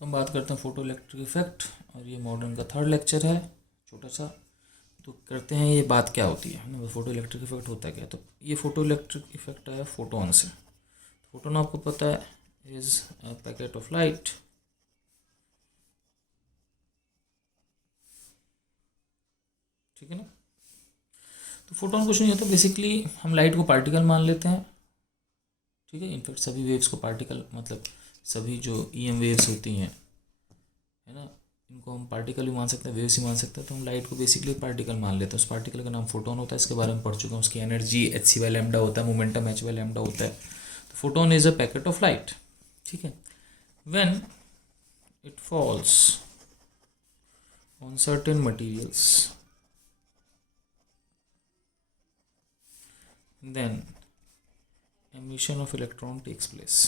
तो हम बात करते हैं फोटो इलेक्ट्रिक इफेक्ट, और ये मॉडर्न का थर्ड लेक्चर है, छोटा सा। तो करते हैं ये बात क्या होती है ना, फोटो इलेक्ट्रिक इफेक्ट होता क्या है। तो ये फोटो इलेक्ट्रिक इफेक्ट है फोटोन से। फोटोन आपको पता है is a packet of light, ठीक है ना। तो फोटोन कुछ नहीं होता, बेसिकली हम लाइट को पार्टिकल मान लेते हैं, ठीक है। इनफैक्ट सभी वेव्स को पार्टिकल, मतलब सभी जो ईएम वेव्स होती हैं, है ना, इनको हम पार्टिकल भी मान सकते हैं, वेव्स ही मान सकते हैं। तो हम लाइट को बेसिकली पार्टिकल मान लेते हैं। उस पार्टिकल का नाम फोटोन होता है, इसके बारे में पढ़ चुका हूँ। उसकी एनर्जी hc/λ होता है, मोमेंटम h/λ होता है। तो photon is a packet of light, ठीक है। When it falls on certain materials then emission of electron takes place.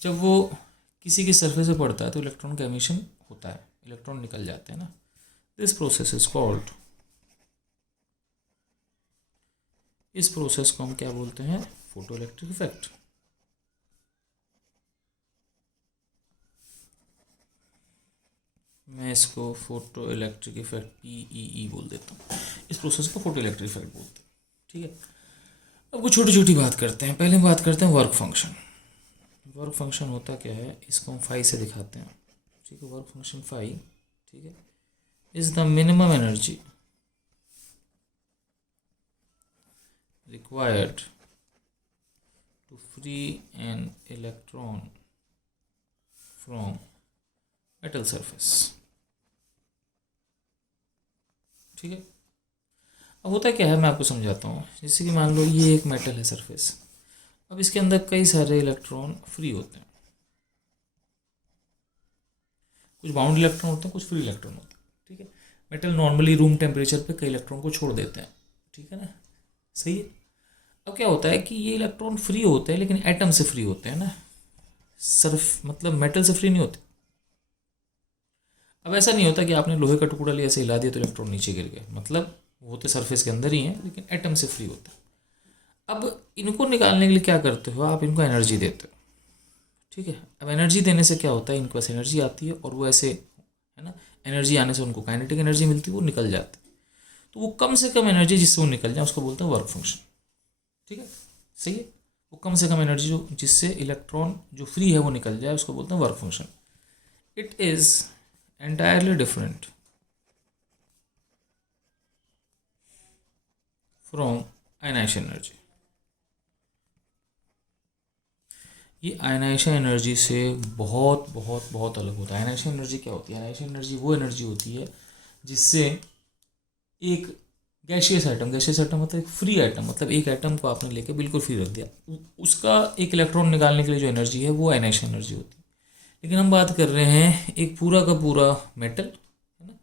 जब वो किसी की सरफेस पे पड़ता है तो इलेक्ट्रॉन का एमिशन होता है, इलेक्ट्रॉन निकल जाते हैं ना। दिस प्रोसेस इज कॉल्ड, इस प्रोसेस को हम क्या बोलते हैं, फोटो इलेक्ट्रिक इफेक्ट। मैं इसको फोटो इलेक्ट्रिक इफेक्ट PEE बोल देता हूँ। इस प्रोसेस को फोटो इलेक्ट्रिक इफेक्ट बोलते हैं, ठीक है। अब कुछ छोटी छोटी बात करते हैं। पहले हम बात करते हैं वर्क फंक्शन। वर्क फंक्शन होता क्या है, इसको हम फाई से दिखाते हैं, ठीक है। वर्क फंक्शन फाई, ठीक है, is the minimum energy required to free an electron from metal surface, ठीक है। अब होता क्या है, मैं आपको समझाता हूँ। जैसे कि मान लो ये एक मेटल है सरफेस, अब इसके अंदर कई सारे इलेक्ट्रॉन फ्री होते हैं। कुछ बाउंड इलेक्ट्रॉन होते हैं, कुछ फ्री इलेक्ट्रॉन होते हैं, ठीक है। मेटल नॉर्मली रूम टेम्परेचर पे कई इलेक्ट्रॉन को छोड़ देते हैं, ठीक है ना, सही है। अब क्या होता है कि ये इलेक्ट्रॉन फ्री होते हैं, लेकिन एटम से फ्री होते हैं ना, सर्फ मतलब मेटल से फ्री नहीं होते। अब ऐसा नहीं होता कि आपने लोहे का टुकड़ा लिया, ऐसे हिला दिया तो इलेक्ट्रॉन नीचे गिर गए, मतलब वो होते सरफेस के अंदर ही हैं, लेकिन एटम से फ्री होते हैं। अब इनको निकालने के लिए क्या करते हो आप, इनको एनर्जी देते हो, ठीक है। अब एनर्जी देने से क्या होता है, इनके पास एनर्जी आती है, और वो ऐसे, है ना, एनर्जी आने से उनको काइनेटिक एनर्जी मिलती है, वो निकल जाते हैं। तो वो कम से कम एनर्जी जिससे वो निकल जाए उसको बोलते हैं वर्क फंक्शन, ठीक है, सही है। वो कम से कम एनर्जी जो जिससे इलेक्ट्रॉन जो फ्री है वो निकल जाए उसको बोलते हैं work function. It is entirely different from ionisation energy. ये आयनाइजेशन एनर्जी से बहुत बहुत बहुत अलग होता है। आयनाइजेशन एनर्जी क्या होती है, आयनाइजेशन एनर्जी वो एनर्जी होती है जिससे एक गैशियस आइटम मतलब एक फ्री आइटम, मतलब एक आइटम को आपने लेके बिल्कुल फ्री रख दिया, उसका एक इलेक्ट्रॉन निकालने के लिए जो एनर्जी है वो आयनाइजेशन एनर्जी होती है। लेकिन हम बात कर रहे हैं एक पूरा का पूरा मेटल, है ना।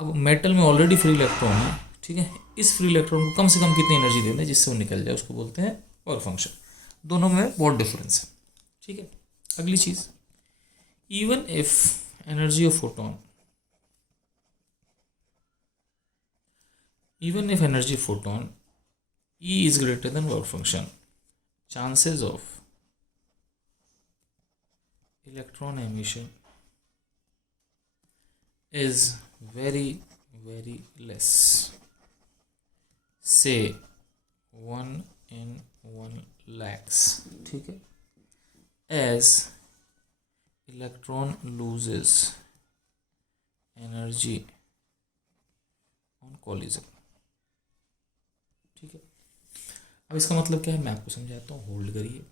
अब मेटल में ऑलरेडी फ्री इलेक्ट्रॉन है, ठीक है। इस फ्री इलेक्ट्रॉन को कम से कम कितनी एनर्जी देना है जिससे वो निकल जाए, उसको बोलते हैं वर्क फंक्शन। दोनों में बहुत डिफरेंस है, ठीक है। अगली चीज, even if energy of photon, even if energy photon E is greater than work function, chances of electron emission is very very less, say 1 in 1 lakhs, ठीक है, as electron loses energy on collision, ठीक है। अब इसका मतलब क्या है, मैं आपको समझाता हूँ, होल्ड करिए।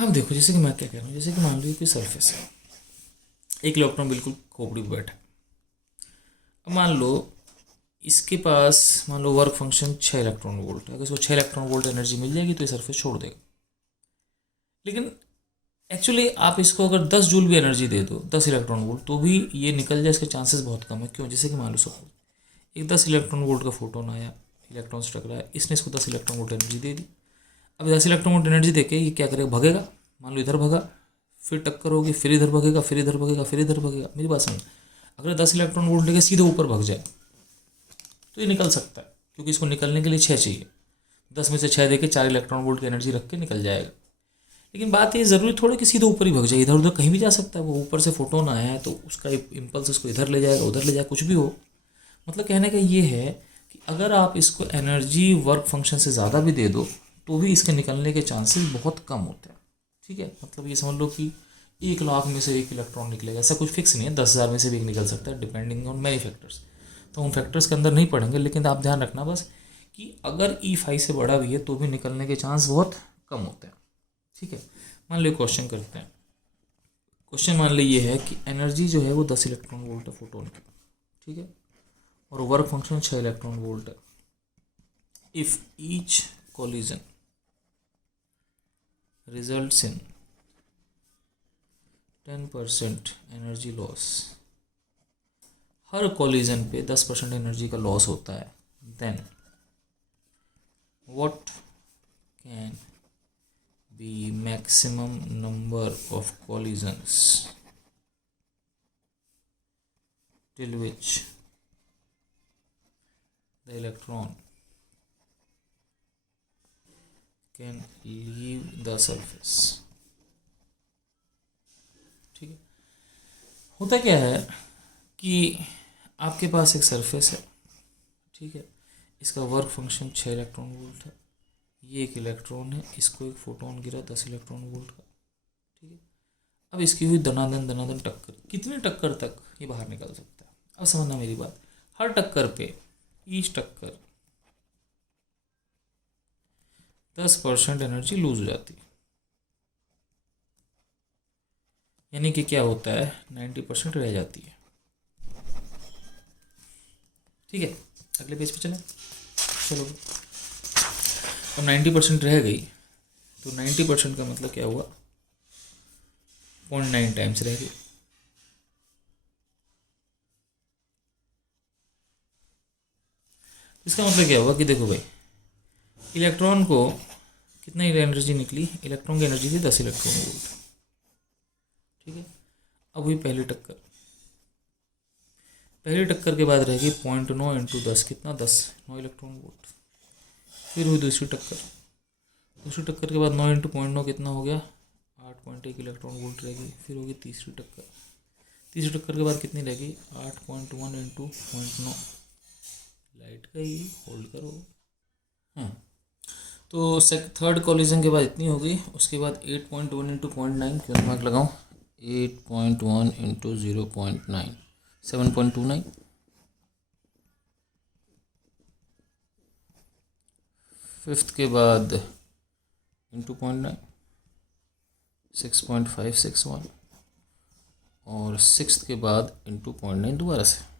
अब देखो, जैसे कि मैं क्या कह रहा हूँ, जैसे कि मान लो कोई सरफेस है, एक इलेक्ट्रॉन बिल्कुल खोपड़ी पर बैठा है। अब मान लो इसके पास, मान लो वर्क फंक्शन 6 इलेक्ट्रॉन वोल्ट है। अगर इसको 6 इलेक्ट्रॉन वोल्ट एनर्जी मिल जाएगी तो ये सरफेस छोड़ देगा। लेकिन एक्चुअली आप इसको अगर 10 जूल भी एनर्जी दे दो, 10 इलेक्ट्रॉन वोल्ट, तो भी ये निकल जाए, इसके चांसेस बहुत कम है। क्यों, जैसे कि मान लो सपोज एक 10 इलेक्ट्रॉन वोल्ट का फोटोन आया, इलेक्ट्रॉन से टकराया, इसने इसको 10 इलेक्ट्रॉन वोल्ट एनर्जी दे दी। अब 10 इलेक्ट्रॉन वोल्ट एनर्जी देके ये क्या करेगा, भगेगा। मान लो इधर भगा, फिर टक्कर होगी, फिर इधर भगेगा, फिर इधर भगेगा, फिर इधर भगेगा। मेरी बात समझ, अगर 10 इलेक्ट्रॉन वोल्ट लेके सीधे ऊपर भग जाए तो ये निकल सकता है, क्योंकि इसको निकलने के लिए 6 चाहिए। 10 में से 6 देके 4 इलेक्ट्रॉन वोल्ट की एनर्जी रख के निकल जाएगा। लेकिन बात ये ज़रूरी थोड़ी कि सीधे ऊपर ही भग जाए, इधर उधर कहीं भी जा सकता है। वो ऊपर से फोटोन आया है तो उसका इम्पल्स उसको इधर ले जाएगा, उधर ले जाएगा, कुछ भी हो। मतलब कहने का ये है कि अगर आप इसको एनर्जी वर्क फंक्शन से ज़्यादा भी दे दो तो भी इसके निकलने के चांसेस बहुत कम होते हैं। ठीक है, मतलब ये समझ लो कि 1 लाख में से एक इलेक्ट्रॉन निकलेगा, ऐसा कुछ फिक्स नहीं है। 10,000 में से भी एक निकल सकता है, डिपेंडिंग ऑन मैनी फैक्टर्स। तो उन फैक्टर्स के अंदर नहीं पढ़ेंगे, लेकिन आप ध्यान रखना बस कि अगर E5 से बड़ा भी है तो भी निकलने के चांस बहुत कम होते हैं। ठीक है, मान लो क्वेश्चन करते हैं। क्वेश्चन मान लो ये है कि एनर्जी जो है वो 10 इलेक्ट्रॉन वोल्ट है फोटोन की। ठीक है, और वर्क फंक्शन 6 इलेक्ट्रॉन वोल्ट है। If each collision results in 10% energy loss, हर कोलिजन पे 10% एनर्जी का लॉस होता है, then what can be maximum number of collisions till which the electron can leave the surface। ठीक है, होता क्या है कि आपके पास एक सरफेस है। ठीक है, इसका वर्क फंक्शन 6 इलेक्ट्रॉन वोल्ट है। ये एक इलेक्ट्रॉन है, इसको एक फोटोन गिरा 10 इलेक्ट्रॉन वोल्ट का। ठीक है, अब इसकी हुई दनादन दनादन टक्कर, कितने टक्कर तक ये बाहर निकल सकता है। अब समझना मेरी बात, हर टक्कर पे ईच टक्कर 10% एनर्जी लूज हो जाती है। यानी कि क्या होता है, 90% रह जाती है। ठीक है, अगले पेज पे चलें। चलो, अब 90% रह गई तो 90% का मतलब क्या हुआ, 0.9 टाइम्स रह गई। इसका मतलब क्या हुआ कि देखो भाई, इलेक्ट्रॉन को कितनी एनर्जी निकली, इलेक्ट्रॉन की एनर्जी थी 10 इलेक्ट्रॉन वोल्ट। ठीक है, अब हुई पहली टक्कर। पहली टक्कर के बाद रहेगी 0.9 इंटू 10, कितना 10, 9 इलेक्ट्रॉन वोल्ट। फिर हुई दूसरी टक्कर। दूसरी टक्कर के बाद 9 इंटू 0.9 कितना हो गया, 8.1 इलेक्ट्रॉन वोल्ट रहेगी। फिर होगी तीसरी टक्कर। तीसरी टक्कर के बाद कितनी रहेगी, 8.1 इंटू 0.9। लाइट गई, होल्ड करो। हाँ, तो थर्ड कॉलिजन के बाद इतनी होगी। उसके बाद 8.1 इंटू 0.9, क्यों दिमाग लगाऊँ, 8.1 इंटू 0.9, 7.29। फिफ्थ के बाद इंटू 0.9, 6.561। और सिक्स्थ के बाद इंटू 0.9 दोबारा से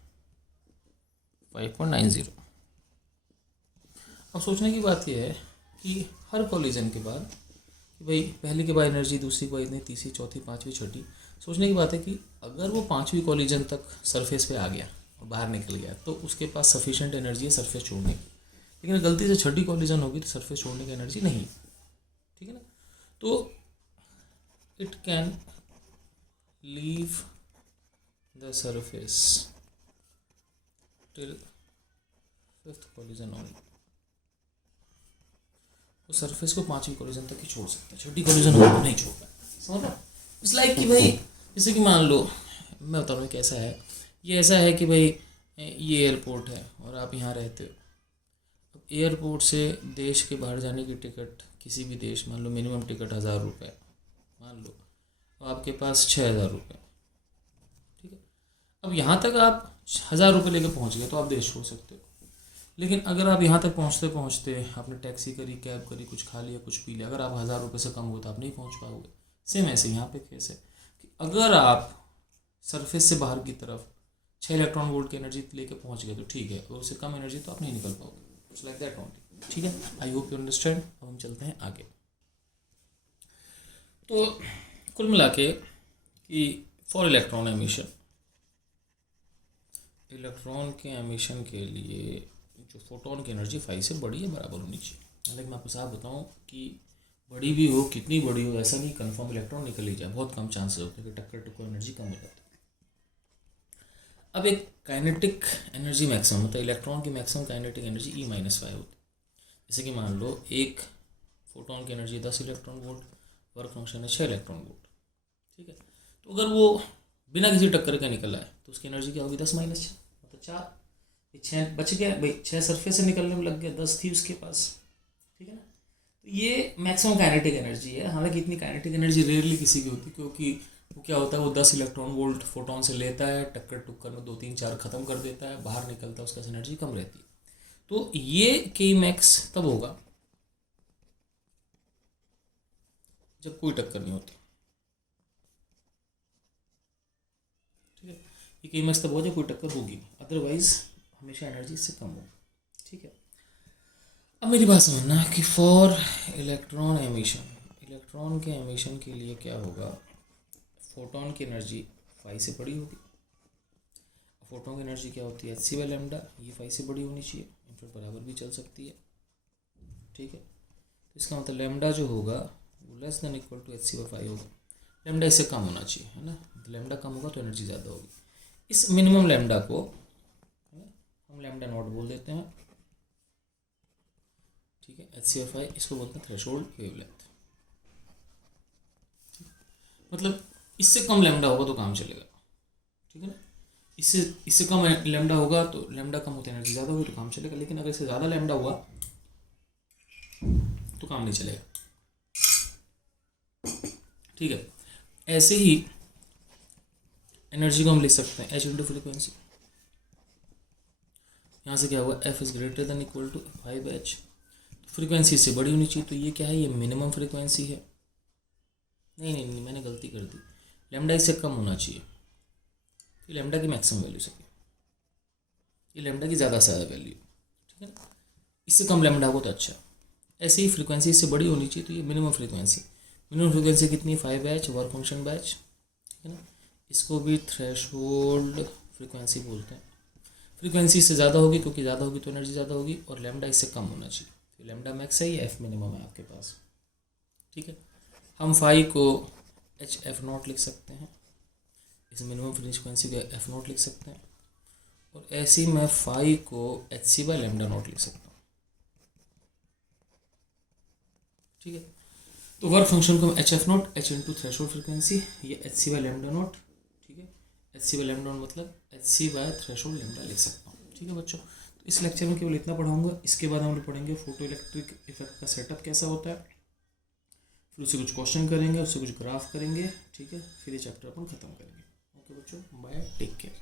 5.90। अब सोचने की बात यह है कि हर कॉलिजन के बाद कि भाई पहले के बाद एनर्जी, दूसरी के बाद इतनी, तीसरी, चौथी, पाँचवीं, छठी। सोचने की बात है कि अगर वो 5वीं कॉलिजन तक सरफेस पे आ गया और बाहर निकल गया तो उसके पास सफिशिएंट एनर्जी है सरफेस छोड़ने की। लेकिन गलती से छठी कॉलिजन होगी तो सरफेस छोड़ने की एनर्जी नहीं। ठीक है ना, तो it can leave the surface till fifth collision only. तो सरफेस को 5वीं कॉलिजन तक ही छोड़ सकता है, छठी कॉलिजन होगी तो नहीं छोड़ता। समझ लो, इट्स लाइक कि भाई जैसे कि मान लो, मैं बता रहा हूँ कैसा है। ये ऐसा है कि भाई ये एयरपोर्ट है और आप यहाँ रहते हो। अब एयरपोर्ट से देश के बाहर जाने की टिकट, किसी भी देश, मान लो मिनिमम टिकट 1000 रुपये मान लो, तो आपके पास 6000 रुपये। ठीक है, अब यहाँ तक आप 1000 रुपये लेकर पहुँच गए तो आप देश छोड़ सकते हो। लेकिन अगर आप यहाँ तक पहुँचते पहुँचते आपने टैक्सी करी, कैब करी, कुछ खा लिया, कुछ पी लिया, अगर आप 1000 रुपये से कम हो तो आप नहीं पहुँच पाओगे। सेम ऐसे यहाँ पे केस है कि अगर आप सरफेस से बाहर की तरफ 6 इलेक्ट्रॉन वोल्ट की एनर्जी लेके पहुँच गए तो ठीक है, और उससे कम एनर्जी तो आप नहीं निकल पाओगे। It's like that only. ठीक है, आई होप यू अंडरस्टैंड। अब हम चलते हैं आगे। तो कुल मिला के कि फॉर इलेक्ट्रॉन एमिशन, इलेक्ट्रॉन के एमिशन के लिए जो फोटोन की एनर्जी 5 से बड़ी है बराबर होनी चाहिए। लेकिन मैं आपको साफ बताऊँ कि बड़ी भी हो, कितनी बड़ी हो, ऐसा नहीं कंफर्म इलेक्ट्रॉन निकल ही जाए, बहुत कम चांसेस होते हैं कि टक्कर टक्कर एनर्जी कम हो जाती है। अब एक काइनेटिक एनर्जी मैक्सिमम, मतलब इलेक्ट्रॉन की मैक्सिमम काइनेटिक एनर्जी E-5 होती है। जैसे कि मान लो एक फोटोन की energy 10 electron volt, work function है 6 इलेक्ट्रॉन वोल्ट। ठीक है, तो अगर वो बिना किसी टक्कर के निकला है तो उसकी एनर्जी क्या होगी 10 - 6, मतलब 4। 6 बच गया भाई, 6 सरफेस से निकलने में लग गया, 10 थी उसके पास। ठीक है ना, तो ये मैक्सिमम काइनेटिक एनर्जी है। हालांकि इतनी काइनेटिक एनर्जी रेयरली किसी की होती, क्योंकि वो क्या होता है, वो 10 इलेक्ट्रॉन वोल्ट फोटोन से लेता है, टक्कर टुक्कर में 2 3 4 खत्म कर देता है, बाहर निकलता है, उसका एनर्जी कम रहती है। तो ये के मैक्स तब होगा जब कोई टक्कर नहीं होती। ठीक है, ये के मैक्स तब होगा जब कोई टक्कर होगी, अदरवाइज हमेशा एनर्जी इससे कम होगी। ठीक है, अब मेरी बात समझना कि फॉर इलेक्ट्रॉन एमिशन, इलेक्ट्रॉन के एमिशन के लिए क्या होगा, फोटोन की एनर्जी फाई से बड़ी होगी। फोटोन की एनर्जी क्या होती है hc बाई लैम्डा, ये फाई से बड़ी होनी चाहिए, इनफैक्ट बराबर भी चल सकती है। ठीक है, तो इसका मतलब लैम्डा जो होगा वो less than equal to hc by phi होगा। लैम्डा इससे कम होना चाहिए, है ना, लैम्डा कम होगा तो एनर्जी ज़्यादा होगी। इस मिनिमम लैम्डा को हम लैम्डा नॉट बोल देते हैं। ठीक है, hc बाई फाई, इसको बोलते हैं थ्रेशोल्ड वेवलेंथ। मतलब इससे कम लैम्डा होगा तो काम चलेगा। ठीक है ना, इससे कम लैम्डा होगा तो लैम्डा कम होता है एनर्जी ज़्यादा होगी तो काम चलेगा, लेकिन अगर इससे ज़्यादा लैम्डा हुआ तो काम नहीं चलेगा। ठीक है, ऐसे ही एनर्जी को हम लिख सकते हैं एच इंटू फ्रिक्वेंसी। यहाँ से क्या हुआ, F is greater than equal to 5h। Frequency इससे बड़ी होनी चाहिए, तो ये क्या है, ये मिनिमम फ्रिक्वेंसी है। नहीं, मैंने गलती कर दी, लैम्डा इससे कम होना चाहिए, ये लैम्डा की मैक्सिमम वैल्यू सके, ये लैम्डा की ज़्यादा से ज़्यादा वैल्यू। ठीक है ना, इससे कम लैम्डा हो तो अच्छा। ऐसे ही फ्रीक्वेंसी इससे बड़ी होनी चाहिए, तो ये मिनिमम फ्रीक्वेंसी कितनी, 5h, वर्क फंक्शन बैच। ठीक है ना, इसको भी थ्रेशोल्ड फ्रीक्वेंसी बोलते हैं। फ्रीक्वेंसी इससे ज़्यादा होगी, क्योंकि ज़्यादा होगी तो एनर्जी ज़्यादा होगी, और लैम्डा इससे कम होना चाहिए, तो लैम्डा मैक्स है, एफ मिनिमम है आपके पास। ठीक है, हम फाई को एच एफ नॉट लिख सकते हैं, इस मिनिमम फ्रीक्वेंसी को एफ नॉट लिख सकते हैं, और ऐसे ही मैं फाई को H C by lambda naught लिख सकता हूँ। ठीक है, तो वर्क फंक्शन को H F naught, H into threshold frequency, ये H C by lambda naught. ठीक है, H C by lambda naught मतलब H C by threshold lambda लिख सकता हूँ। ठीक है बच्चों, तो इस लेक्चर में केवल इतना पढ़ाऊंगा। इसके बाद हम लोग पढ़ेंगे फोटो इलेक्ट्रिक इफेक्ट का सेटअप कैसा होता है, फिर उससे कुछ क्वेश्चन करेंगे, उससे कुछ ग्राफ करेंगे। ठीक है, फिर ये चैप्टर अपन खत्म करेंगे। ओके बच्चों, बाय, टेक केयर।